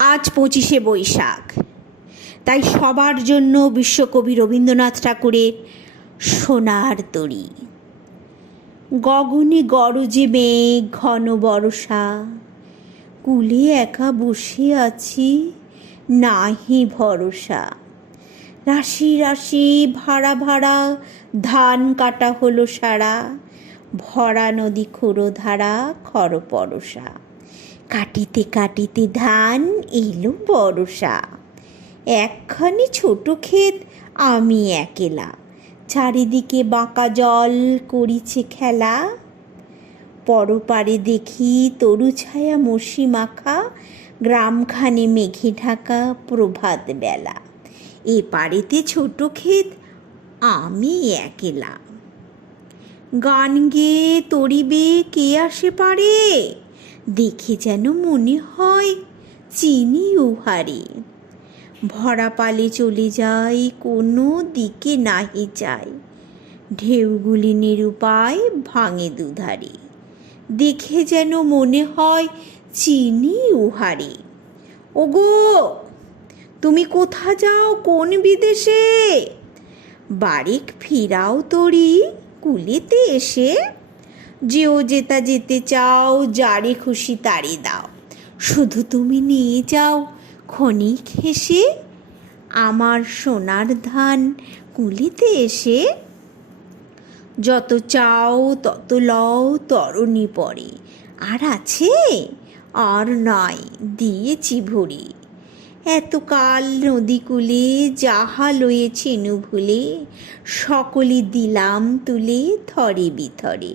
আজ পঁচিশে বৈশাখ। তাই সবার জন্য বিশ্বকবি রবীন্দ্রনাথ ঠাকুরের সোনার তরী। গগনে গরজে মেঘ, ঘন বরষা, কুলে একা বসে আছি, নাহি ভরসা। রাশি রাশি ভাড়া ভাড়া, ধান কাটা হলো সারা, ভরা নদী খুঁড়ো ধারা, খর পরশা কাটিতে কাটিতে ধান এলো বরষা। একখানি ছোট ক্ষেত আমি একেলা। চারিদিকে বাঁকা জল করিছে খেলা। পরপারে দেখি তরু ছায়া মসি মাখা, গ্রামখানে মেঘে ঢাকা প্রভাত বেলা। এ পারেতে ছোট ক্ষেত, আমি একেলা। গান গেয়ে তরিবে কে আসে পারে? দেখে যেন মনে হয় চিনি উহারে ভরা পালে চলে যায়, কোনো দিকে নাহি যায়। ঢেউগুলি নিরুপায় ভাঙে দুধারে। দেখে যেন মনে হয় চিনি উহারে ওগো, তুমি কোথা যাও? কোন বিদেশে? বাড়িক ফিরাও তরি কুলিতে এসে যেও যেতা যেতে চাও, যারে খুশি তারে দাও। শুধু তুমি নিয়ে যাও ক্ষণিক হেসে, আমার সোনার ধান কুলিতে এসে। যত চাও, তত লও, তরণী পরে। আর আছে? আর নয় দিয়েছি ভরে। এতকাল নদীকূলে যাহা লয়েছেনু ভুলে সকলে দিলাম তুলে থরে বিথরে।